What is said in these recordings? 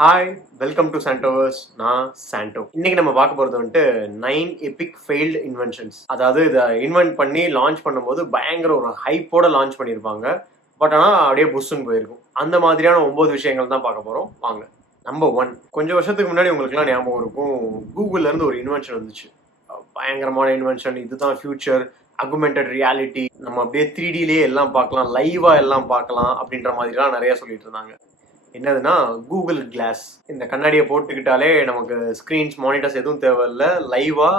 Hi, welcome to சாண்டோவர்ஸ். நான் சாண்டோ. இன்னைக்கு நம்ம பார்க்க போறது வந்துட்டு 9 எபிக் ஃபெயில்டு இன்வென்ஷன்ஸ். அதாவது இதை இன்வென்ட் பண்ணி லான்ச் பண்ணும்போது பயங்கர ஒரு ஹைப்போட லான்ச் பண்ணியிருப்பாங்க. பட் ஆனால் அப்படியே புஷ்ஷுன்னு போயிருக்கும். அந்த மாதிரியான 9 விஷயங்கள் தான் பார்க்க போறோம். வாங்க. நம்பர் 1, கொஞ்சம் வருஷத்துக்கு முன்னாடி உங்களுக்குலாம் ஞாபகம் இருக்கும், கூகுள்ல இருந்து ஒரு இன்வென்ஷன் வந்துச்சு. பயங்கரமான இன்வென்ஷன், இதுதான் ஃபியூச்சர், அகுமெண்டட் ரியாலிட்டி, நம்ம அப்படியே 3Dலேயே எல்லாம் பார்க்கலாம், லைவா எல்லாம் பார்க்கலாம் அப்படின்ற மாதிரிலாம் நிறைய சொல்லிட்டு இருந்தாங்க. என்னதுன்னா கூகுள் கிளாஸ். இந்த கண்ணாடியை போட்டுக்கிட்டாலே நமக்கு ஸ்க்ரீன்ஸ், மானிட்டர்ஸ் எதுவும் தேவையில்ல. லைவா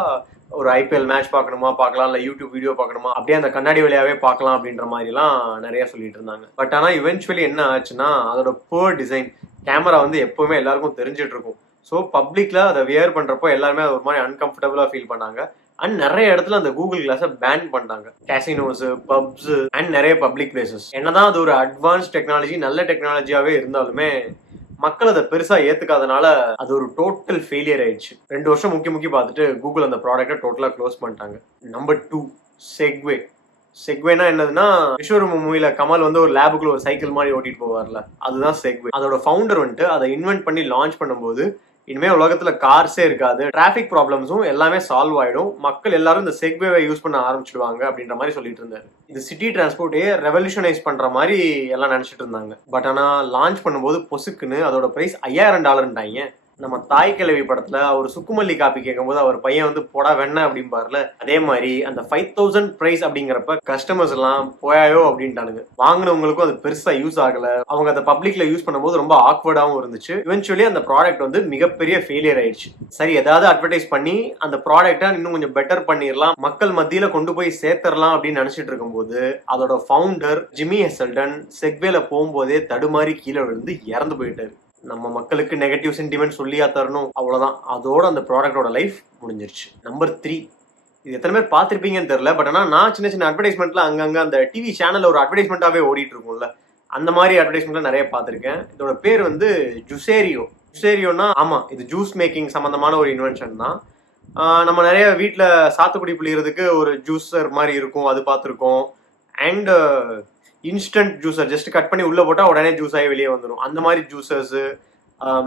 ஒரு ஐபிஎல் மேட்ச் பார்க்கணுமா பார்க்கலாம், இல்லை யூடியூப் வீடியோ பார்க்கணுமா அப்படியே அந்த கண்ணாடி வழியாவே பார்க்கலாம் அப்படின்ற மாதிரிலாம் நிறைய சொல்லிட்டு இருந்தாங்க. பட் ஆனால் இவென்ச்சுவலி என்ன ஆச்சுன்னா, அதோட புவர் டிசைன், கேமரா வந்து எப்பவுமே எல்லாருக்கும் தெரிஞ்சிட்டு இருக்கும். ஸோ பப்ளிக்ல அதை வியர் பண்றப்போ எல்லாருமே ஒரு மாதிரி அன்கம்ஃபர்டபுளா ஃபீல் பண்ணாங்க. அண்ட் நிறைய இடத்துல அந்த கூகுள் கிளாஸை பேன் பண்ணாங்க. கேசினோஸ், பப்ஸ் அண்ட் நிறைய பப்ளிக் பிளேசஸ். என்னதான் அது ஒரு அட்வான்ஸ் டெக்னாலஜி, நல்ல டெக்னாலஜியாவே இருந்தாலுமே மக்கள் அதை பெருசா ஏத்துக்காதனால அது ஒரு டோட்டல் ஃபெயிலியர் ஆயிடுச்சு. 2 வருஷம் முக்கி பார்த்துட்டு கூகுள் அந்த ப்ராடக்ட்டை டோட்டலா க்ளோஸ் பண்ணிட்டாங்க. Number 2, segue. செக்வேனா என்னதுன்னா, விஸ்வரூபம் மூவில கமல் வந்து ஒரு லேபுக்குள்ள ஒரு சைக்கிள் மாதிரி ஓட்டிட்டு போவார்ல, அதுதான் செக்வே. அதோட ஃபவுண்டர் வந்துட்டு அதை இன்வென்ட் பண்ணி லான்ச் பண்ணும்போது இனிமே உலகத்துல கார்ஸே இருக்காது, டிராபிக் ப்ராப்ளம்ஸும் எல்லாமே சால்வ் ஆயிடும், மக்கள் எல்லாரும் இந்த செக்வேவை யூஸ் பண்ண ஆரம்பிச்சிடுவாங்க அப்படின்ற மாதிரி சொல்லிட்டு இருந்தாரு. இது சிட்டி டிரான்ஸ்போர்ட்டே ரெவல்யூஷனைஸ் பண்ற மாதிரி எல்லாம் நினைச்சிட்டு இருந்தாங்க. பட் ஆனா லான்ச் பண்ணும்போது பொசுக்குன்னு அதோட பிரைஸ் $5000. நம்ம தாய் கிழவி படத்துல அவர் சுக்குமல்லி காப்பி கேட்கும்போது அவர் பையன் வந்து போடா வெண்ண அப்படின்பாருல, அதே மாதிரி அந்த 5000 பிரைஸ் அப்படிங்கிறப்ப கஸ்டமர்ஸ் எல்லாம் போயாயோ அப்படின்ட்டானுங்க. வாங்கினவங்களுக்கும் அது பெருசா யூஸ் ஆகல, அவங்க அதை பப்ளிக்ல யூஸ் பண்ணும்போது ரொம்ப ஆக்வர்டாகவும் இருந்துச்சு. இவென்ச்சுவலி அந்த ப்ராடக்ட் வந்து மிகப்பெரிய ஃபெயிலியர் ஆயிடுச்சு. சரி, ஏதாவது அட்வர்டைஸ் பண்ணி அந்த ப்ராடக்டை இன்னும் கொஞ்சம் பெட்டர் பண்ணிடலாம், மக்கள் மத்தியில கொண்டு போய் சேர்த்தரலாம் அப்படின்னு நினைச்சிட்டு இருக்கும்போது அதோட ஃபவுண்டர் ஜிம்மி ஹெசல்டன் செக்வேல போகும்போதே தடுமாறி கீழே விழுந்து இறந்து போயிட்டாரு. நம்ம மக்களுக்கு நெகட்டிவ் சென்டிமெண்ட் சொல்லியா தரணும், அவ்வளவுதான். அதோட அந்த ப்ராடக்டோட லைஃப் முடிஞ்சிருச்சு. நம்பர் 3, இது எத்தனை பேர் பார்த்திருப்பீங்கன்னு தெரியல, பட் ஆனால் நான் சின்ன சின்ன அட்வர்டைஸ்மெண்ட்ல அங்கங்க அந்த டிவி சேனல்ல ஒரு அட்வர்டைஸ்மெண்ட்டாவே ஓடிட்டு இருக்கும்ல, அந்த மாதிரி அட்வர்டைஸ்மெண்ட்ல நிறைய பார்த்திருக்கேன். இதோட பேர் வந்து ஜுசேரியோ. ஜுசேரியோனா ஆமா, இது ஜூஸ் மேக்கிங் சம்பந்தமான ஒரு இன்வென்ஷன் தான். நம்ம நிறைய வீட்டில் சாத்துக்குடி புளியறதுக்கு ஒரு ஜூஸர் மாதிரி இருக்கும், அது பார்த்துருக்கோம். And instant juicer, just cut பண்ணி உள்ள போட்டால் உடனே ஜூஸ் ஆகி வெளியே வந்துடும், அந்த மாதிரி ஜூஸர்ஸ்,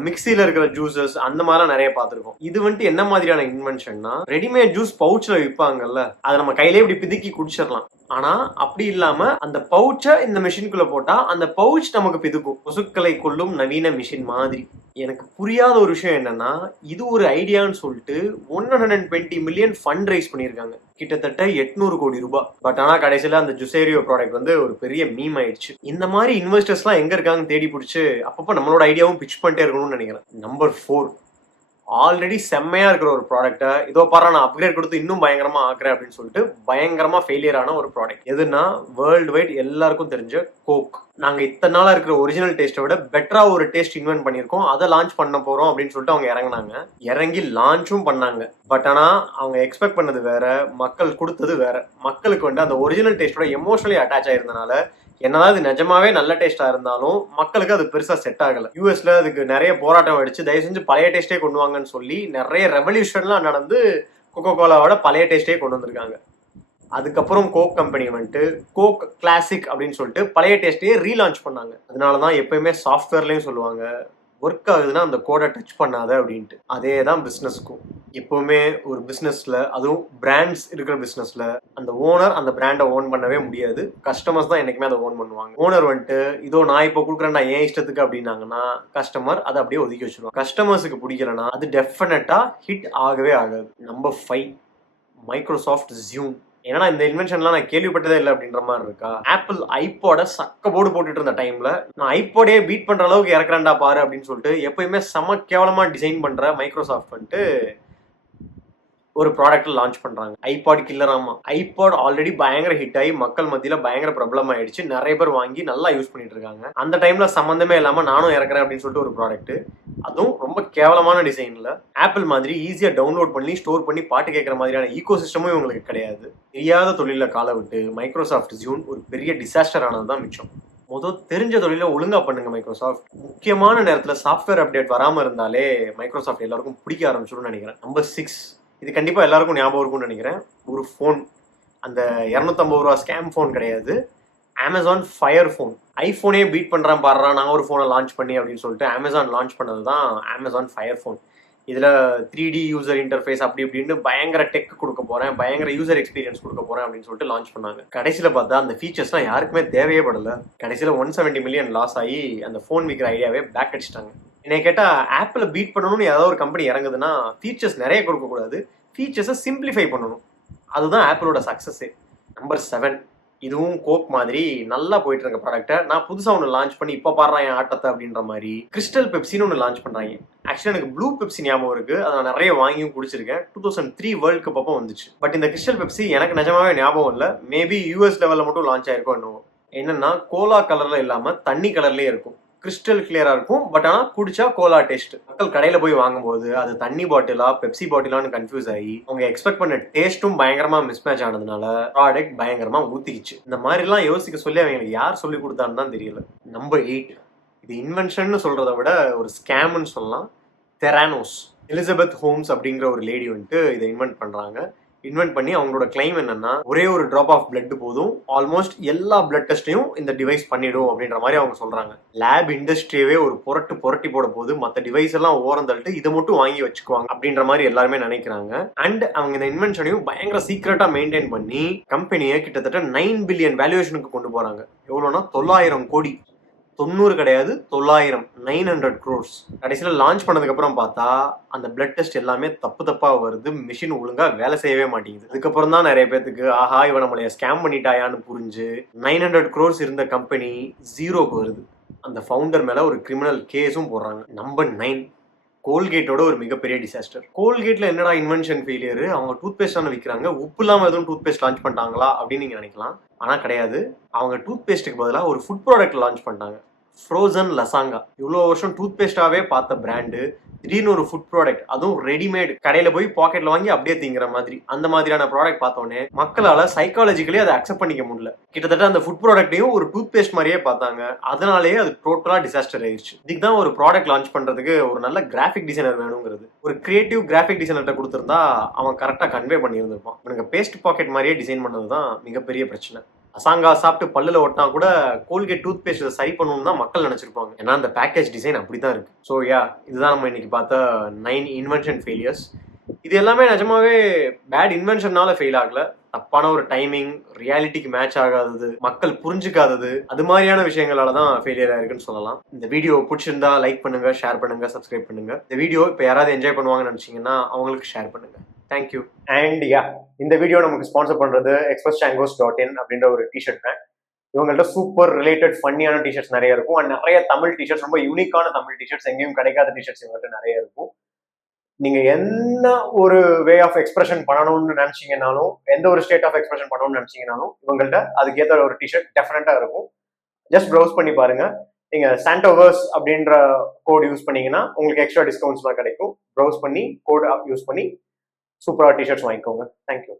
மிக்சியில் இருக்கிற ஜூஸஸ், அந்த மாதிரிலாம் நிறைய பார்த்துருக்கோம். இது வந்துட்டு என்ன மாதிரியான இன்வென்ஷன்னா, ரெடிமேட் ஜூஸ் பவுச்சில் விற்பாங்கல்ல, அதை நம்ம கையிலே இப்படி பிதுக்கி குடிச்சிடலாம். ஆனா அப்படி இல்லாம அந்த பவுச்சை இந்த மிஷினுக்குள்ள போட்டா அந்த பவுச் நமக்கு பிதுக்கும். கொசுக்களை கொள்ளும் நவீன மிஷின் மாதிரி. எனக்கு புரியாத ஒரு விஷயம் என்னன்னா, இது ஒரு ஐடியான்னு சொல்லிட்டு 120 மில்லியன் ஃபண்ட் ரைஸ் பண்ணியிருக்காங்க, கிட்டத்தட்ட 800 கோடி ரூபாய். பட் ஆனா கடைசியில அந்த ஜுசேரியோ ப்ராடக்ட் வந்து ஒரு பெரிய மீம் ஆயிடுச்சு. இந்த மாதிரி இன்வெஸ்டர்ஸ் எல்லாம் எங்க இருக்காங்கன்னு தேடி பிடிச்சு அப்பப்போ நம்மளோட ஐடியாவும் பிச் பண்ணிட்டே இருக்கணும்னு நினைக்கிறேன். நம்பர் 4, ஆல்ரெடி செம்மையா இருக்கிற ஒரு ப்ராடக்ட்டை இதோ பாரு நான் அப்கிரேட் கொடுத்து இன்னும் பயங்கரமா ஆக்குறேன் அப்படின்னு சொல்லிட்டு பயங்கரமா ஃபெயிலியர் ஆன ஒரு ப்ராடக்ட் எதுனா, வேர்ல்டு வைட் எல்லாருக்கும் தெரிஞ்ச கோக். நாங்க இத்தனை நாளா இருக்கிற ஒரிஜினல் டேஸ்ட்டை விட பெட்டரா ஒரு டேஸ்ட் இன்வென்ட் பண்ணியிருக்கோம், அதை லான்ச் பண்ண போறோம் அப்படின்னு சொல்லிட்டு அவங்க இறங்கினாங்க. இறங்கி லான்ச்சும் பண்ணாங்க. பட் ஆனா அவங்க எக்ஸ்பெக்ட் பண்ணது வேற, மக்கள் கொடுத்தது வேற. மக்களுக்கு வந்து அந்த ஒரிஜினல் டேஸ்டோட எமோஷனலி அட்டாச் ஆயிருந்தனால என்னதான் இது நிஜமாவே நல்ல டேஸ்டா இருந்தாலும் மக்களுக்கு அது பெருசா செட் ஆகல. யூஎஸ்ல அதுக்கு நிறைய போராட்டம் அடிச்சு தயவு செஞ்சு பழைய டேஸ்டே கொண்டு வாங்கன்னு சொல்லி நிறைய ரெவல்யூஷன்லாம் நடந்து கோகோ கோலாவோட பழைய டேஸ்டே கொண்டு வந்திருக்காங்க. அதுக்கப்புறம் கோக் கம்பெனி வந்துட்டு கோக் கிளாசிக் அப்படின்னு சொல்லிட்டு பழைய டேஸ்டே ரீலான்ச் பண்ணாங்க. அதனாலதான் எப்பயுமே சாஃப்ட்வேர்லயும் சொல்லுவாங்க, ஒர்க் ஆகுதுன்னா அந்த கோடை டச் பண்ணாத அப்படின்ட்டு. அதே தான் பிஸ்னஸ்க்கும். எப்பவுமே ஒரு பிஸ்னஸ்ல, அதுவும் பிராண்ட்ஸ் இருக்கிற பிஸ்னஸ்ல, அந்த ஓனர் அந்த பிராண்டை ஓன் பண்ணவே முடியாது. கஸ்டமர்ஸ் தான் என்னைக்குமே அதை ஓன் பண்ணுவாங்க. ஓனர் வந்துட்டு இதோ நான் இப்போ கொடுக்குறேன்டா என் இஷ்டத்துக்கு அப்படின்னாங்கன்னா கஸ்டமர் அதை அப்படியே ஒதுக்கி வச்சிருவாங்க. கஸ்டமர்ஸுக்கு பிடிக்கலன்னா அது டெஃபினட்டா ஹிட் ஆகவே ஆகாது. Number 5, Microsoft zoom. ஏன்னா இந்த இன்வென்ஷன்லாம் நான் கேள்விப்பட்டதே இல்லை அப்படின்ற மாதிரி இருக்கா. ஆப்பிள் ஐபாட சக்க போர்டு போட்டுட்டு இருந்த டைம்ல நான் ஐபாடே பீட் பண்ற அளவுக்கு இறக்குறேன்டா பாரு அப்படின்னு சொல்லிட்டு எப்பயுமே செம கேவலமா டிசைன் பண்ற மைக்ரோசாஃப்ட் வந்துட்டு ஒரு ப்ராடக்ட் லான்ச் பண்றாங்க. ஐபாட் கில்லராமா. ஐபாட் ஆல்ரெடி பயங்கர ஹிட் ஆகி மக்கள் மத்தியில பயங்கர ப்ராப்ளம் ஆயிடுச்சு, நிறைய பேர் வாங்கி நல்லா யூஸ் பண்ணிட்டு இருக்காங்க. அந்த டைம்ல சம்பந்தமே இல்லாம நானும் இறக்குறேன் அப்படின்னு சொல்லிட்டு ஒரு ப்ராடக்ட், அதுவும் ரொம்ப கேவலமான டிசைன்ல, ஆப்பிள் மாதிரி ஈஸியா டவுன்லோட் பண்ணி ஸ்டோர் பண்ணி பாட்டு கேட்கற மாதிரியான ஈகோ சிஸ்டமும் இவங்களுக்கு கிடையாது. தெரியாத தொழில காலை விட்டு மைக்ரோசாஃப்ட் ஜூன் ஒரு பெரிய டிசாஸ்டர் ஆனதுதான் மிச்சம். தெரிஞ்ச தொழில ஒழுங்கா பண்ணுங்க மைக்ரோசாஃப்ட். முக்கியமான நேரத்துல சாஃப்ட்வேர் அப்டேட் வராம இருந்தாலே மைக்ரோசாஃப்ட் எல்லாருக்கும் பிடிக்க ஆரம்பிச்சிடும் நினைக்கிறேன். நம்பர் 6, இது கண்டிப்பா எல்லாருக்கும் ஞாபகம் இருக்கும்னு நினைக்கிறேன். ஒரு ஃபோன், அந்த 250 ரூபா ஸ்கேம் ஃபோன் கிடையாது, அமேசான் ஃபயர் ஃபோன். ஐஃபோனே பீட் பண்ணுறான் பாடுறான், நான் ஒரு ஃபோனை லான்ச் பண்ணி அப்படின்னு சொல்லிட்டு அமேசான் லான்ச் பண்ணது தான் அமேசான் ஃபயர் ஃபோன். இதில் 3D யூசர் இன்டர்ஃபேஸ் அப்படி இப்படின்னு பயங்கர டெக் கொடுக்க போகிறேன், பயங்கர யூசர் எக்ஸ்பீரியன்ஸ் கொடுக்க போகிறேன் அப்படின்னு சொல்லிட்டு லான்ச் பண்ணாங்க. கடைசியில் பார்த்தா அந்த ஃபீச்சர்ஸ்லாம் யாருக்குமே தேவையே படலை. கடைசியில் 170 மில்லியன் லாஸ் ஆகி அந்த ஃபோன் விற்கிற ஐடியாவே பேக் அடிச்சிட்டாங்க. என்னை கேட்டால் ஆப்பிள் பீட் பண்ணணும்னு ஏதாவது ஒரு கம்பெனி இறங்குதுன்னா ஃபீச்சர்ஸ் நிறைய கொடுக்கக்கூடாது, ஃபீச்சர்ஸை சிம்பிளிஃபை பண்ணணும். அதுதான் ஆப்பிளோட சக்ஸஸே. நம்பர் 7, இதுவும் கோக் மாதிரி நல்லா போயிட்டு இருக்க ப்ராடக்ட்டை நான் புதுசாக ஒன்று லான்ச் பண்ணி இப்போ பாடுறான் என் ஆட்டத்தை அப்படின்ற மாதிரி கிறிஸ்டல் பெப்சின்னு ஒன்று லான்ச் பண்ணுறாங்க. ஆக்சுவலாக எனக்கு ப்ளூ பெப்சி ஞாபகம் இருக்குது, அதை நான் நிறைய வாங்கியும் குடிச்சிருக்கேன். 2003 வேர்ல்டு கப் அப்போ வந்துச்சு. பட் இந்த கிறிஸ்டல் பெப்சி எனக்கு நிஜமாவே ஞாபகம் இல்லை, மேபி யூஎஸ் லெவலில் மட்டும் லான்ச் ஆயிருக்கும் என்னவோ. என்னன்னா கோலா கலரில் இல்லாமல் தண்ணி கலர்லேயே இருக்கும், கிறிஸ்டல் கிளியரா இருக்கும். பட் ஆனால் குடிச்சா கோலா டேஸ்ட். மக்கள் கடையில் போய் வாங்கும்போது அது தண்ணி பாட்டிலா பெப்சி பாட்டிலான்னு கன்ஃபியூஸ் ஆகி அவங்க எக்ஸ்பெக்ட் பண்ண டேஸ்ட்டும் பயங்கரமா மிஸ்மேட்ச் ஆனதுனால ப்ராடக்ட் பயங்கரமா ஊத்திக்கிச்சு. இந்த மாதிரிலாம் யோசிக்க சொல்லி அவங்களுக்கு யார் சொல்லி கொடுத்தான்னு தான் தெரியல. நம்பர் 8, இது இன்வென்ஷன் சொல்றதை விட ஒரு ஸ்கேம்னு சொல்லலாம். தெரானோஸ். எலிசபெத் ஹோம்ஸ் அப்படிங்கிற ஒரு லேடி வந்துட்டு இதை இன்வென்ட் பண்றாங்க. இன்வென்ட் பண்ணி அவங்களோட கிளைம் என்னன்னா, ஒரே ஒரு ட்ராப் ஆஃப் பிளட் போதும், ஆல்மோஸ்ட் எல்லா பிளட் டெஸ்ட்டையும் இந்த டிவைஸ் பண்ணிடும் அப்படின்ற மாதிரி அவங்க சொல்றாங்க. லேப் இண்டஸ்ட்ரியவே ஒரு புரட்டி போட போது மற்ற டிவைஸ் எல்லாம் ஓரம் தள்ளிட்டு இதை மட்டும் வாங்கி வச்சுக்குவாங்க அப்படின்ற மாதிரி எல்லாருமே நினைக்கிறாங்க. அண்ட் அவங்க இந்த இன்வென்ஷனையும் பயங்கர சீக்ரெட்டா மெயின்டைன் பண்ணி கம்பெனியை கிட்டத்தட்ட 9 பில்லியன் வேல்யூவேஷனுக்கு கொண்டு போறாங்க. எவ்வளோனா 900 கோடி. 90 கிடையாது, 900, 900 crores. கடைசியில் லான்ச் பண்ணதுக்கு அப்புறம் பார்த்தா அந்த பிளட் டெஸ்ட் எல்லாமே தப்பா வருது, மிஷின் ஒழுங்கா வேலை செய்யவே மாட்டேங்குது. அதுக்கப்புறம் தான் நிறைய பேருக்கு ஆஹா இவன் நம்மளைய ஸ்கேம் பண்ணிட்டாயான்னு புரிஞ்சு 900 crores இருந்த கம்பெனி 0க்கு வருது. அந்த ஃபவுண்டர் மேல ஒரு கிரிமினல் கேஸும் போடுறாங்க. நம்பர் 9, கோல்கேட்டோட ஒரு மிகப்பெரிய டிசாஸ்டர். கோல்கேட்ல என்னடா இன்வென்ஷன் ஃபெயிலியர், அவங்க டூத் பேஸ்டான விற்கிறாங்க, உப்பு இல்லாம எதுவும் டூத் பேஸ்ட் லான்ச் பண்ணிட்டாங்களா அப்படின்னு நீங்க நினைக்கலாம். ஆனா கிடையாது. அவங்க டூத் பேஸ்ட்டுக்கு பதிலாக ஒரு ஃபுட் ப்ராடக்ட் லான்ச் பண்ணிட்டாங்க, ஃப்ரோசன் லசாங்கா. இவ்வளோ வருஷம் டூத் பேஸ்டாவே பார்த்த பிராண்டு திடீர்னு ஒரு ஃபுட் ப்ராடக்ட், அதுவும் ரெடிமேட், கடையில போய் பாக்கெட்ல வாங்கி அப்படியே திங்கிற மாதிரி அந்த மாதிரியான ப்ராடக்ட் பார்த்தோன்னே மக்களால சைக்காலஜிக்கலி அதை அக்செப்ட் பண்ணிக்க முடியல. கிட்டத்தட்ட அந்த ஃபுட் ப்ராடக்ட்டையும் ஒரு டூத் பேஸ்ட் மாதிரியே பார்த்தாங்க. அதனாலேயே அது டோட்டலா டிசாஸ்டர் ஆயிடுச்சு. இதுக்கு தான் ஒரு ப்ராடக்ட் லான்ச் பண்றதுக்கு ஒரு நல்ல கிராஃபிக் டிசைனர் வேணுங்கிறது. ஒரு கிரியேட்டிவ் கிராஃபிக் டிசைனர்கிட்ட கொடுத்துருந்தா அவன் கரெக்டா கன்வே பண்ணியிருந்திருப்பான். எனக்கு பேஸ்ட் பாக்கெட் மாதிரியே டிசைன் பண்ணதுதான் மிகப்பெரிய பிரச்சனை. அசாங்கா சாப்பிட்டு பல்லுல ஒட்டினா கூட கோல்கேட் டூத் பேஸ்ட் சரி பண்ணணும்னு தான் மக்கள் நினைச்சிருப்பாங்க. ஏன்னா அந்த பேக்கேஜ் டிசைன் அப்படிதான் இருக்கு. ஸோ இதுதான் நம்ம இன்னைக்கு பார்த்த 9 இன்வென்ஷன் ஃபெயிலியர்ஸ். இது எல்லாமே நிஜமாவே பேட் இன்வென்ஷன்னால ஃபெயில் ஆகல, தப்பான ஒரு டைமிங், ரியாலிட்டிக்கு மேட்ச் ஆகாதது, மக்கள் புரிஞ்சுக்காதது, அது மாதிரியான விஷயங்களால தான் ஃபெயிலியர் ஆயிருக்குன்னு சொல்லலாம். இந்த வீடியோ பிடிச்சிருந்தா லைக் பண்ணுங்க, ஷேர் பண்ணுங்க, சப்ஸ்கிரைப் பண்ணுங்க. இந்த வீடியோ இப்போ யாராவது என்ஜாய் பண்ணுவாங்கன்னு நினைச்சீங்கன்னா அவங்களுக்கு ஷேர் பண்ணுங்க. தேங்க்யூ. அண்ட் இந்த வீடியோ நமக்கு ஸ்பான்சர் பண்றது expresschangos.in அப்படின்ற ஒரு டிஷர்ட் பிராண்ட். இவங்கள்ட்ட சூப்பர் ரிலேட்டட் ஃபன்னியான டிஷர்ட்ஸ் நிறைய இருக்கும். அண்ட் நிறைய தமிழ் டிஷர்ட்ஸ், ரொம்ப யூனிக்கான தமிழ் டிஷர்ட்ஸ், எங்கேயும் கிடைக்காத டிஷர்ட்ஸ் இவங்கள்ட்ட நிறைய இருக்கும். நீங்க என்ன ஒரு வே ஆஃப் எக்ஸ்பிரஷன் பண்ணணும்னு நினைச்சீங்கன்னாலும், எந்த ஒரு ஸ்டேட் ஆஃப் எக்ஸ்பிரஷன் பண்ணணும்னு நினைச்சீங்கன்னாலும் இவங்கள்ட்ட அதுக்கேற்ற ஒரு டிஷர்ட் டெஃபினட்டா இருக்கும். ஜஸ்ட் ப்ரௌஸ் பண்ணி பாருங்க. நீங்க சாண்டோவர்ஸ் அப்படின்ற கோட் யூஸ் பண்ணீங்கன்னா உங்களுக்கு எக்ஸ்ட்ரா டிஸ்கவுண்ட்ஸ்லாம் கிடைக்கும். ப்ரௌஸ் பண்ணி கோட் யூஸ் பண்ணி சூப்பராக டிஷர்ட்ஸ் வாங்கிக்கோங்க. தேங்க்யூ.